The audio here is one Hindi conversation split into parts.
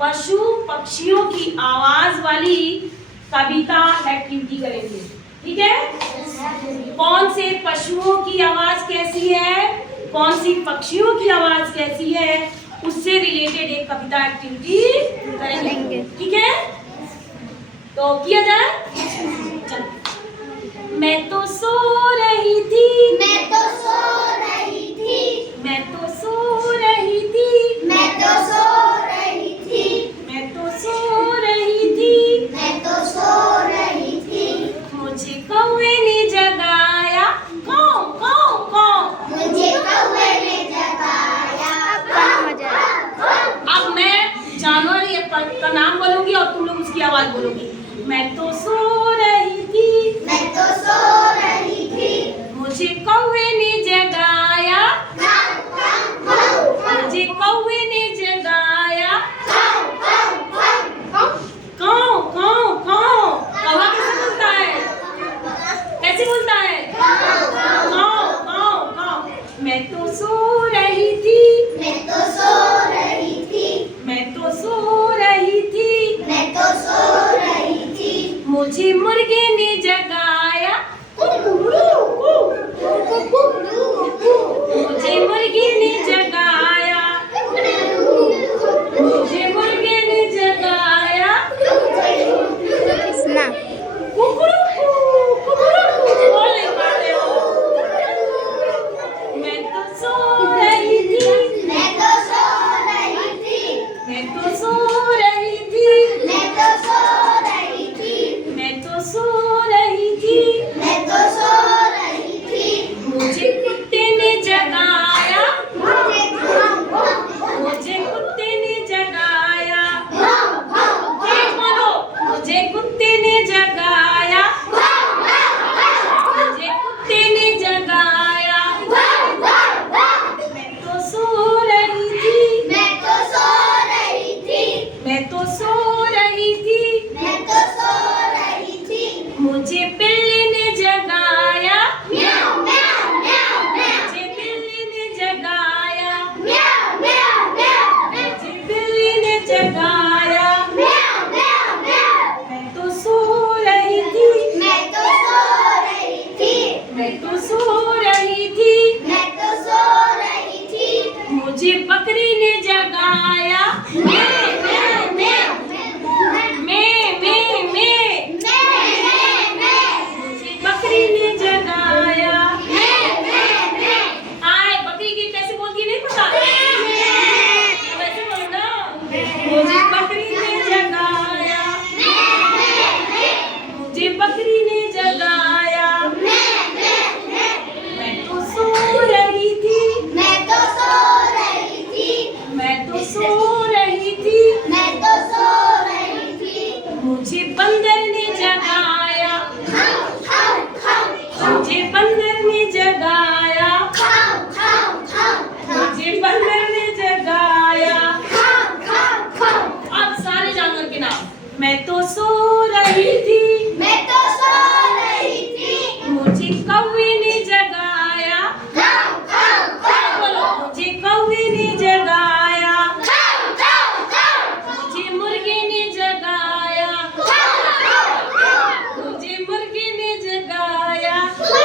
पशु पक्षियों की आवाज वाली कविता एक्टिविटी करेंगे। ठीक है। कौन से पशुओं की आवाज कैसी है, कौन सी पक्षियों की आवाज कैसी है, उससे रिलेटेड एक कविता एक्टिविटी करेंगे। ठीक है, तो किया जाए। चलो। मैं तो सो रही थी, मैं तो सो रही थी, मैं तो सो रही थी, मैं तो सो रही थी, मैं तो सो रही थी, मैं तो सो रही थी। मुझे कौवे ने जगाया, कौ कौ कौ, मुझे कौवे ने जगाया, अब मैं जानवर का नाम बोलूंगी और तुम लोग उसकी आवाज बोलोगी। मैं तो सो रही थी, मैं तो सो रही थी, मुझे कौवे ने जगाया, मुझे कौवे ने जगाया, कौ कौ कौ। कौवा कैसे बोलता है, कैसे बोलता है, कौ कौ कौ। मैं तो सो रही थी, मैं तो सो रही थी, मैं तो सो रही थी, मैं तो सो रही थी। मुझे मुर्गे ने जगाया, मुझे मुर्गे ने जगाया, मुझे मुर्गे ने जगाया, कुकड़ू बोल नहीं पाते हो। मैं तो सो रही थी, मैं तो सो रही थी, मैं तो सो रही थी, मैं तो सो रही थी, मैं तो सो रही थी, मैं तो सो रही थी। मुझे कुत्ते ने जगाया, मुझे कुत्ते ने जगाया, तेज बोलो, मुझे कुत्ते ने जगाया, मुझे कुत्ते ने जगाया। मैं तो सो रही थी, मैं तो सो रही थी, मैं तो सो रही थी, मैं तो सो रही थी। मुझे बिल्ली ने जगाया, म्याऊ म्याऊ म्याऊ म्याऊ, मुझे बिल्ली ने जगाया, म्याऊ म्याऊ म्याऊ, मुझे बिल्ली ने जगाया। म्याऊ म्याऊ म्याऊ। मैं तो सो रही थी, मैं तो सो रही थी, मैं तो सो रही थी, मैं तो सो रही थी। मुझे बकरी ने जगाया, म्याऊ म्याऊ म्याऊ, मैं मुझे बकरी ने जगाया। आए बकरी की कैसे बोलती है नहीं पता, वैसे बोलो ना। मुझे बकरी ने जगाया, मुझे बकरी ने जगाया। मैं तो सो रही थी, मैं तो सो रही थी, मैं तो सो रही थी, मैं तो सो रही थी। मुझे बंदर ने जगाया, खाओ खाओ खाओ, मुझे बंदर ने जगाया, खाओ खाओ खाओ, मुझे बंदर ने जगाया। खाओ खाओ खाओ। अब सारे जानवर के नाम। मैं तो सो रही थी, मैं तो सो रही थी, मुझे कौवे ने जगाया, खाओ खाओ खाओ, बोलो मुझे कौवे ने जगाया, खाओ खाओ खाओ, मुझे मुर्गे ने जगाया, खाओ खाओ खाओ, मुझे मुर्गे ने जगाया, खाओ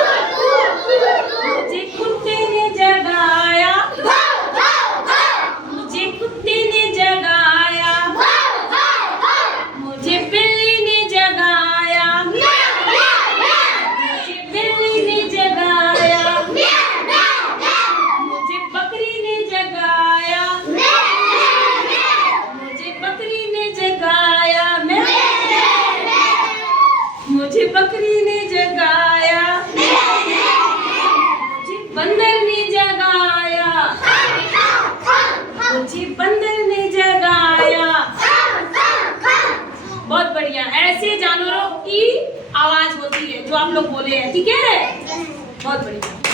मुझे कुत्ते ने जगाया, खाओ, मुझे कुत्ते ने जगाया, मुझे बिल्ली ने जगाया, मुझे बिल्ली ने जगाया, मुझे बकरी ने जगाया, मुझे बकरी ने जगाया, मुझे बकरी ने जगाया, मुझे बंदर ने जगाया, मुझे बंदर ने जगाया। बहुत बढ़िया। ऐसे जानवरों की आवाज होती है जो आप लोग बोले हैं। ठीक है, बहुत बढ़िया।